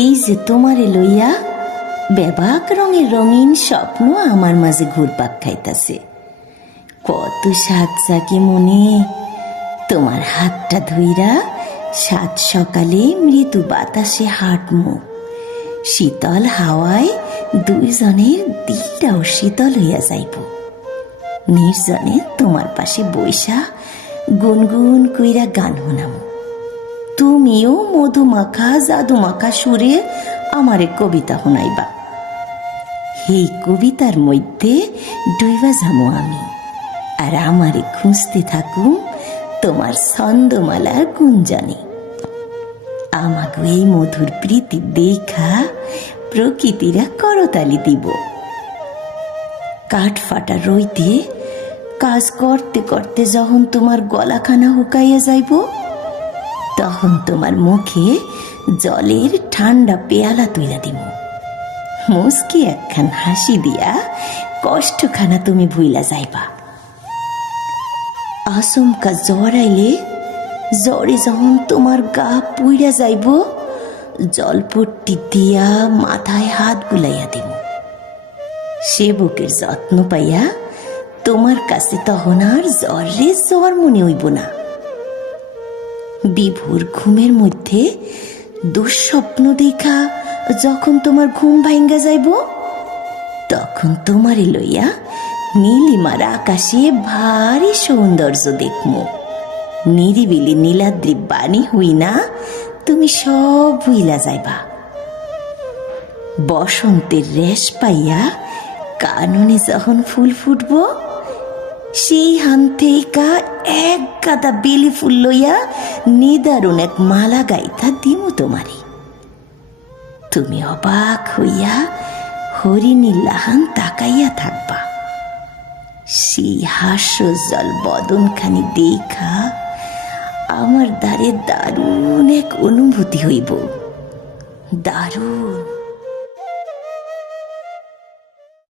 এই যে তোমারে লইয়া বেবাক রঙের রঙিন স্বপ্ন আমার মাঝে ঘুরপাক খাইতাছে। কত সাত জাগে মনে তোমার হাতটা ধইরা সাত সকালে মৃদু বাতাসে হাঁটমু, শীতল হাওয়ায় দুইজনের দিলটাও শীতল হইয়া যাইব। নির্জনে তোমার পাশে বৈশা গুনগুন কইরা গান শোনামু, তুমিও মধুমাখা জাদুমাখা সুরে আমারে কবিতা শোনাইবা। এই কবিতার মধ্যে ডুইবা যামু আমি, আর আমারে খুঁজতে থাকুম তোমার ছন্দমালার গুঞ্জনে। আমাকে এই মধুর প্রীতি দেখা প্রকৃতিরা করতালি দিব। কাঠ ফাটা রইতে কাজ করতে করতে যখন তোমার গলাখানা হুকাইয়া যাইব, তখন তোমার মুখে জলের ঠান্ডা পেয়ালা তুইলা দিব। মুস্কি একখান হাসি দিয়া কষ্টখানা তুমি ভুইলা যাইবা। আচমকা জ্বর আইলে জ্বরে যখন তোমার গা পুইরা যাইব, জলপট্টি দিয়া মাথায় হাত বুলাইয়া দিব। সে বুকের যত্ন পাইয়া তোমার কাছে তখন আর জ্বরে জ্বর মনে হইব না। বিভোর ঘুমের মধ্যে দুঃস্বপ্ন দেখা যখন তোমার ঘুম ভাঙ্গা যাইব, তখন তোমারে লইয়া নীলিমার আকাশে ভারী সৌন্দর্য দেখমু। নিরিবিলি নীলাদ্রি বাণী হই না তুমি সব ভুইলা যাইবা। বসন্তের রেশ পাইয়া কাননে যখন ফুল ফুটব, সেই হান থেকে এক গাদা বেলি ফুল লইয়া নিদারুণ এক মালা গাইতা দিমু তোমারে। তুমি অবাক হইয়া হরিণী লাহান তাকাইয়া থাকবা। সেই হাস্যজ্জ্বল বদনখানি দেখা আমার দ্বারে দারুণ এক অনুভূতি হইব, দারুণ।